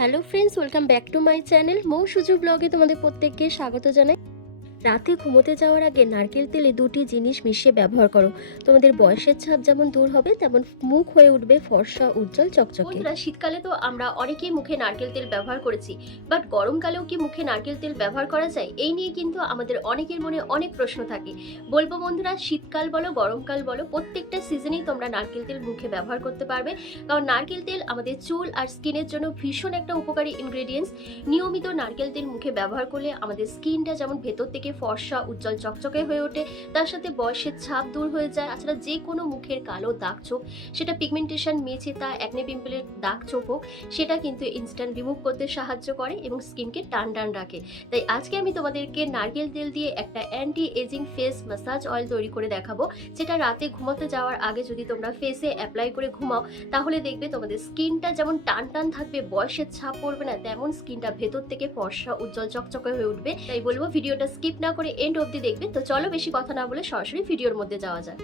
Hello friends, welcome back to my channel Mou Suju ব্লগে তোমাদের প্রত্যেককে স্বাগত জানাই। রাতে ঘুমোতে যাওয়ার আগে নারকেল তেলে দুটি জিনিস মিশিয়ে ব্যবহার করো। তোমাদের বয়সের ছাপ যেমন দূর হবে, তেমন মুখ হয়ে উঠবে ফর্সা, উজ্জ্বল, চকচকে। বন্ধুরা, শীতকালে তো আমরা অনেকেই মুখে নারকেল তেল ব্যবহার করেছি, বাট গরমকালেও কি মুখে নারকেল তেল ব্যবহার করা যায়? এই নিয়ে কিন্তু আমাদের অনেকের মনে অনেক প্রশ্ন থাকে। বলবো বন্ধুরা, শীতকাল বলো গরমকাল বলো, প্রত্যেকটা সিজনেই তোমরা নারকেল তেল মুখে ব্যবহার করতে পারবে। কারণ নারকেল তেল আমাদের চুল আর স্কিনের জন্য ভীষণ একটা উপকারী ইনগ্রেডিয়েন্টস। নিয়মিত নারকেল তেল মুখে ব্যবহার করলে আমাদের স্কিনটা যেমন ভেতর থেকে ফর্সা, উজ্জ্বল, চকচকে হয়ে ওঠে, তার সাথে বয়সের ছাপ দূর হয়ে যায়। তাছাড়া যে কোনো মুখের কালো দাগ ছোপ, সেটা পিগমেন্টেশন, মেচেতা, অ্যাকনে পিম্পলের দাগ ছোপ হোক, সেটা কিন্তু ইনস্ট্যান্ট রিমুভ করতে সাহায্য করে এবং স্কিনকে টান টান রাখে। তাই আজকে আমি তোমাদেরকে নারকেল তেল দিয়ে একটা anti ageing face massage oil তৈরি করে দেখাবো, যেটা রাতে ঘুমাতে যাওয়ার আগে যদি তোমরা ফেসে অ্যাপ্লাই করে ঘুমাও, তাহলে দেখবে তোমাদের স্কিনটা যেমন টান টান থাকবে, বয়সের ছাপ পড়বে না, তেমন স্কিনটা ভেতর থেকে ফর্সা, উজ্জ্বল, চকচকে হয়ে উঠবে। তাই বলবো ভিডিওটা স্কিপ না করে এন্ড অবধি দেখবে। তো চলো বেশি কথা না বলে সরাসরি ভিডিওর মধ্যে যাওয়া যাক।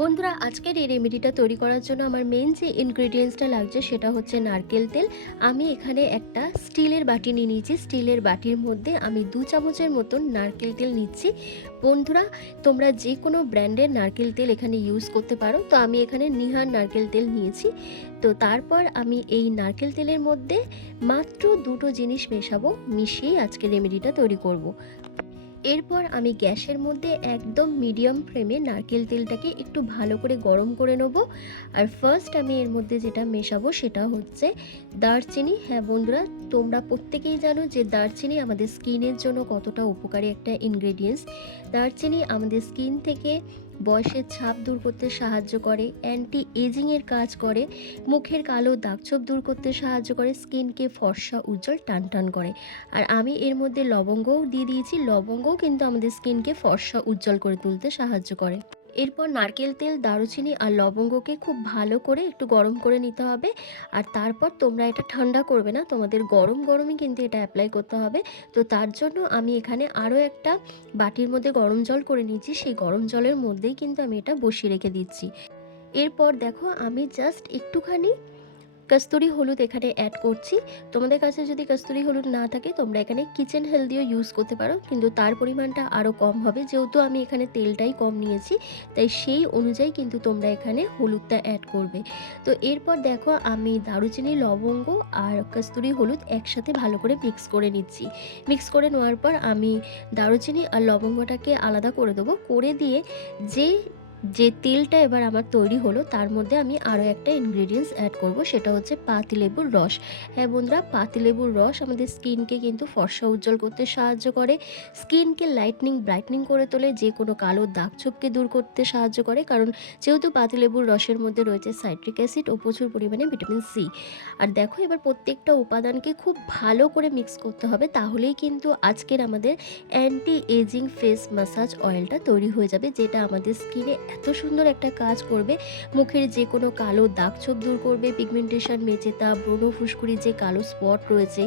বন্ধুরা, আজকের এই রেমেডিটা তৈরি করার জন্য আমার মেন যে ইনগ্রেডিয়েন্টসটা লাগছে সেটা হচ্ছে নারকেল তেল। আমি এখানে একটা স্টিলের বাটি নিয়ে নিয়েছি। স্টিলের বাটির মধ্যে আমি 2 চামচের মতন নারকেল তেল নিচ্ছি। বন্ধুরা, তোমরা যে কোনো ব্র্যান্ডের নারকেল তেল এখানে ইউজ করতে পারো। তো আমি এখানে নিহার নারকেল তেল নিয়েছি। তো তারপর আমি এই নারকেল তেলের মধ্যে মাত্র 2টো জিনিস মেশাবো, মিশিয়েই আজকের রেমেডিটা তৈরি করব। এরপর আমি গ্যাসের মধ্যে একদম মিডিয়াম ফ্লেমে নারকেল তেলটাকে একটু ভালো করে গরম করে নেব। আর ফার্স্ট আমি এর মধ্যে যেটা মেশাবো সেটা হচ্ছে দারচিনি। হ্যাঁ বন্ধুরা, তোমরা প্রত্যেকেই জানো যে দারচিনি আমাদের স্কিনের জন্য কতটা উপকারী একটা ইনগ্রেডিয়েন্টস। দারচিনি আমাদের স্কিন থেকে বয়সের ছাপ দূর করতে সাহায্য করে, অ্যান্টি এজিংয়ের কাজ করে, মুখের কালো দাগছোপ দূর করতে সাহায্য করে, স্কিনকে ফর্সা, উজ্জ্বল, টান টান করে। আর আমি এর মধ্যে লবঙ্গও দিয়ে দিয়েছি। লবঙ্গও কিন্তু আমাদের স্কিনকে ফর্সা, উজ্জ্বল করে তুলতে সাহায্য করে। এরপর নারকেল তেল, দারুচিনি আর লবঙ্গকে খুব ভালো করে একটু গরম করে নিতে হবে। আর তারপর তোমরা এটা ঠান্ডা করবে না, তোমাদের গরম গরমই কিন্তু এটা অ্যাপ্লাই করতে হবে। তো তার জন্য আমি এখানে আরও একটা বাটির মধ্যে গরম জল করে নিয়েছি। সেই গরম জলের মধ্যেই কিন্তু আমি এটা বসিয়ে রেখে দিচ্ছি। এরপর দেখো, আমি জাস্ট একটুখানি কস্তুরি হলুদ এখানে অ্যাড করছি। তোমাদের কাছে যদি কস্তুরি হলুদ না থাকে, তোমরা এখানে কিচেন হেলদিও ইউজ করতে পারো, কিন্তু তার পরিমাণটা আরও কম হবে। যেহেতু আমি এখানে তেলটাই কম নিয়েছি, তাই সেই অনুযায়ী কিন্তু তোমরা এখানে হলুদটা অ্যাড করবে। তো এরপর দেখো, আমি দারুচিনি, লবঙ্গ আর কস্তুরি হলুদ একসাথে ভালো করে মিক্স করে নিচ্ছি। মিক্স করে নেওয়ার পর আমি দারুচিনি আর লবঙ্গটাকে আলাদা করে দেবো। করে দিয়ে যে তেলটা এবার আমার তৈরি হলো, তার মধ্যে আমি আরও একটা ইনগ্রেডিয়েন্টস অ্যাড করব, সেটা হচ্ছে পাতিলেবুর রস। হ্যাঁ বন্ধুরা, পাতিলেবুর রস আমাদের স্কিনকে কিন্তু ফর্সা, উজ্জ্বল করতে সাহায্য করে, স্কিনকে লাইটনিং, ব্রাইটনিং করে তোলে, যে কোনো কালো দাগ ছোপকে দূর করতে সাহায্য করে। কারণ যেহেতু পাতিলেবুর রসের মধ্যে রয়েছে সাইট্রিক অ্যাসিড ও প্রচুর পরিমাণে ভিটামিন সি। আর দেখো, এবার প্রত্যেকটা উপাদানকে খুব ভালো করে মিক্স করতে হবে, তাহলেই কিন্তু আজকের আমাদের অ্যান্টি এজিং ফেস ম্যাসাজ অয়েলটা তৈরি হয়ে যাবে, যেটা আমাদের স্কিনে এত সুন্দর একটা কাজ করবে। মুখের যে কোনো কালো দাগ ছোপ দূর করবে, পিগমেন্টেশন, মেচেতা, ব্রণ, ফুসকুড়ি যে কালো স্পট রয়েছে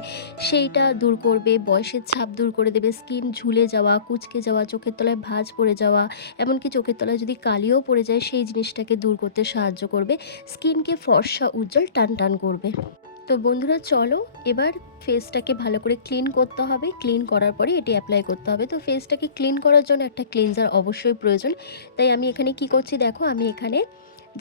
সেইটা দূর করবে, বয়সের ছাপ দূর করে দেবে, স্কিন ঝুলে যাওয়া, কুঁচকে যাওয়া, চোখের তলায় ভাঁজ পড়ে যাওয়া, এমনকি চোখের তলায় যদি কালিও পড়ে যায় সেই জিনিসটাকে দূর করতে সাহায্য করবে, স্কিনকে ফর্সা, উজ্জ্বল, টান টান করবে। তো বন্ধুরা চলো, এবার ফেসটাকে ভালো করে ক্লিন করতে হবে। ক্লিন করার পরে এটি অ্যাপ্লাই করতে হবে। তো ফেসটাকে ক্লিন করার জন্য একটা ক্লিনজার অবশ্যই প্রয়োজন। তাই আমি এখানে কি করছি দেখো, আমি এখানে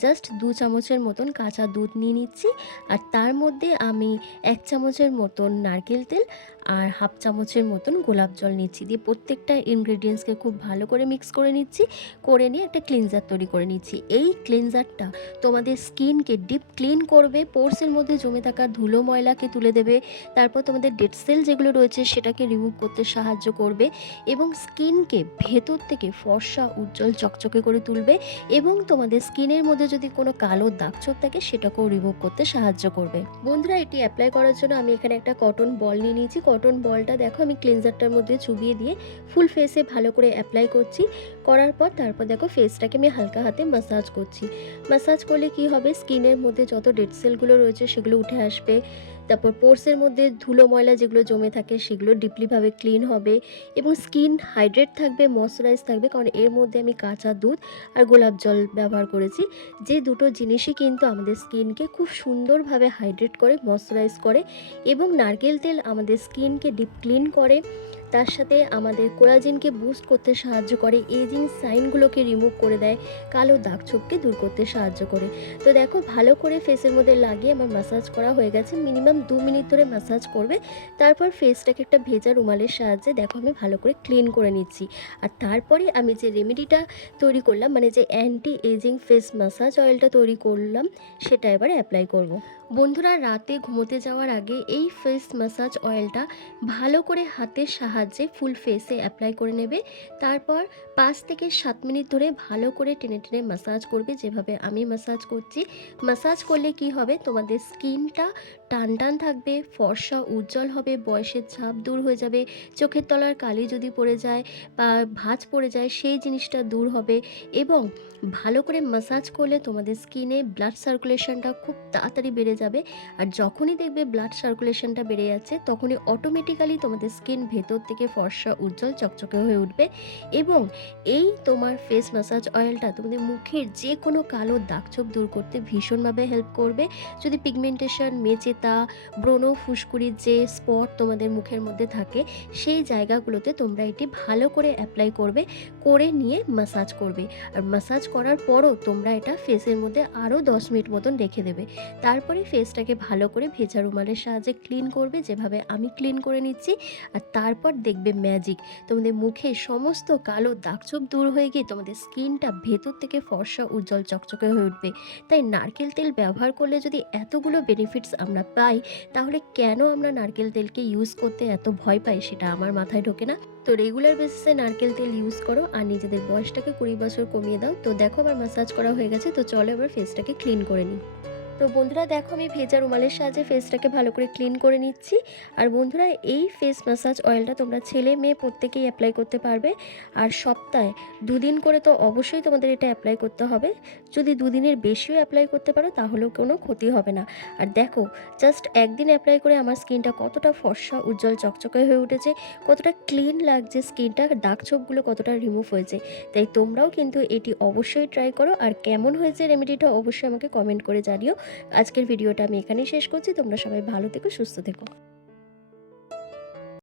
জাস্ট 2 চামচের মতন কাঁচা দুধ নিয়ে নিচ্ছি। আর তার মধ্যে আমি 1 চামচের মতন নারকেল তেল আর হাফ চামচের মতন গোলাপ জল নিচ্ছি। দিয়ে প্রত্যেকটা ইনগ্রেডিয়েন্টসকে খুব ভালো করে মিক্স করে নিচ্ছি। করে নিয়ে একটা ক্লিনজার তৈরি করে নিচ্ছি। এই ক্লিনজারটা তোমাদের স্কিনকে ডিপ ক্লিন করবে, পোরসের মধ্যে জমে থাকা ধুলো ময়লাকে তুলে দেবে, তারপর তোমাদের ডেড সেল যেগুলো রয়েছে সেটাকে রিমুভ করতে সাহায্য করবে এবং স্কিনকে ভেতর থেকে ফর্সা, উজ্জ্বল, চকচকে করে তুলবে এবং তোমাদের স্কিনের মধ্যে যদি কোনো কালো দাগ ছোপ থাকে সেটাকেও রিমুভ করতে সাহায্য করবে। বন্ধুরা, এটি অ্যাপ্লাই করার জন্য আমি এখানে একটা কটন বল নিয়ে নিয়েছি। কটন বলটা দেখো আমি ক্লিনজারটার মধ্যে চুবিয়ে দিয়ে ফুল ফেসে ভালো করে অ্যাপ্লাই করছি। করার পর তারপর দেখো ফেসটাকে আমি হালকা হাতে ম্যাসাজ করছি। ম্যাসাজ করলে কি হবে, স্কিনের মধ্যে যত ডেড সেলগুলো রয়েছে সেগুলো উঠে আসবে, তারপর পোরসের মধ্যে ধুলো ময়লা যেগুলো জমে থাকে সেগুলো ডিপলিভাবে ক্লিন হবে এবং স্কিন হাইড্রেট থাকবে, ময়শ্চারাইজ থাকবে, কারণ এর মধ্যে আমি কাঁচা দুধ আর গোলাপ জল ব্যবহার করেছি, যে দুটো জিনিসই কিন্তু আমাদের স্কিনকে খুব সুন্দরভাবে হাইড্রেট করে, ময়শ্চারাইজ করে এবং নারকেল তেল আমাদের স্কিনকে ডিপ ক্লিন করে, তার সাথে আমাদের কোলাজেনকে বুস্ট করতে সাহায্য করে, এজিং সাইনগুলোকে রিমুভ করে দেয়, কালো দাগ ছোপকে দূর করতে সাহায্য করে। তো দেখো ভালো করে ফেসের মধ্যে লাগিয়ে আমার ম্যাসাজ করা হয়ে গেছে। মিনিমাম 2 মিনিট ধরে ম্যাসাজ করবে। তারপর ফেসটাকে একটা ভেজা রুমালের সাহায্যে দেখো আমি ভালো করে ক্লিন করে নিচ্ছি। আর তারপরে আমি যে রেমেডিটা তৈরি করলাম, মানে যে অ্যান্টি এজিং ফেস ম্যাসাজ অয়েলটা তৈরি করলাম, সেটা এবারে অ্যাপ্লাই করব। বন্ধুরা, রাতে ঘুমোতে যাওয়ার আগে এই ফেস ম্যাসাজ অয়েলটা ভালো করে হাতের সাহায্যে ফুল ফেসে অ্যাপ্লাই করে নেবে। তারপর 5 থেকে 7 মিনিট ধরে ভালো করে টেনে টেনে ম্যাসাজ করবে, যেভাবে আমি ম্যাসাজ করছি। ম্যাসাজ করলে কি হবে, তোমাদের স্কিনটা টান টান থাকবে, ফর্সা উজ্জ্বল হবে, বয়সের ছাপ দূর হয়ে যাবে, চোখের তলার কালি যদি পড়ে যায় বা ভাঁজ পড়ে যায় সেই জিনিসটা দূর হবে। এবং ভালো করে ম্যাসাজ করলে তোমাদের স্কিনে ব্লাড সার্কুলেশনটা খুব তাড়াতাড়ি বেড়ে যাবে। আর যখনই দেখবে ব্লাড সার্কুলেশনটা বেড়ে যাচ্ছে, তখনই অটোমেটিক্যালি তোমাদের স্কিন ভেতর থেকে ফর্সা উজ্জ্বল চকচকে হয়ে উঠবে। এবং এই তোমার ফেস ম্যাসাজ অয়েলটা তোমাদের মুখের যে কোনো কালো দাগছোপ দূর করতে ভীষণভাবে হেল্প করবে। যদি পিগমেন্টেশন, মেচেতা, ব্রণ, ফুসকুড়ির যে স্পট তোমাদের মুখের মধ্যে থাকে, সেই জায়গাগুলোতে তোমরা এটি ভালো করে অ্যাপ্লাই করবে, করে নিয়ে ম্যাসাজ করবে। আর ম্যাসাজ করার পরও তোমরা এটা ফেসের মধ্যে আরও 10 মিনিট মতন রেখে দেবে। তারপরে ফেসটাকে ভালো করে ভেজা রুমালের সাহায্যে ক্লিন করবে, যেভাবে আমি ক্লিন করে নিচ্ছি। আর তারপর দেখবে ম্যাজিক, তোমাদের মুখে সমস্ত কালো দাগছোপ দূর হয়ে গিয়ে তোমাদের স্কিনটা ভেতর থেকে ফর্সা উজ্জ্বল চকচকে হয়ে উঠবে। তাই নারকেল তেল ব্যবহার করলে যদি এতগুলো বেনিফিটস আমরা পাই, তাহলে কেন আমরা নারকেল তেলকে ইউজ করতে এত ভয় পাই, সেটা আমার মাথায় ঢোকে না। তো রেগুলার বেসিসে নারকেল তেল ইউজ করো আর নিজেদের বয়সটাকে 20 বছর কমিয়ে দাও। তো দেখো আমার ম্যাসাজ করা হয়ে গেছে, তো চলো এবার ফেসটাকে ক্লিন করে নিই। তো বন্ধুরা দেখো আমি ভেজা রুমালের সাহায্যে ফেসটাকে ভালো করে ক্লিন করে নিচ্ছি। আর বন্ধুরা, এই ফেস ম্যাসাজ অয়েলটা তোমরা ছেলে মেয়ে প্রত্যেকেই অ্যাপ্লাই করতে পারবে। আর সপ্তাহে 2 দিন করে তো অবশ্যই তোমাদের এটা অ্যাপ্লাই করতে হবে। যদি 2 দিনের বেশিও অ্যাপ্লাই করতে পারো তাহলেও কোনো ক্ষতি হবে না। আর দেখো জাস্ট একদিন অ্যাপ্লাই করে আমার স্কিনটা কতটা ফর্সা উজ্জ্বল চকচকে হয়ে উঠেছে, কতটা ক্লিন লাগছে স্কিনটা, দাগ ছোপগুলো কতটা রিমুভ হয়েছে। তাই তোমরাও কিন্তু এটি অবশ্যই ট্রাই করো। আর কেমন হয়েছে রেমেডিটা অবশ্যই আমাকে কমেন্ট করে জানিও। আজকের ভিডিওটা আমি এখানেই শেষ করছি। তোমরা সবাই ভালো থেকো, সুস্থ থেকো।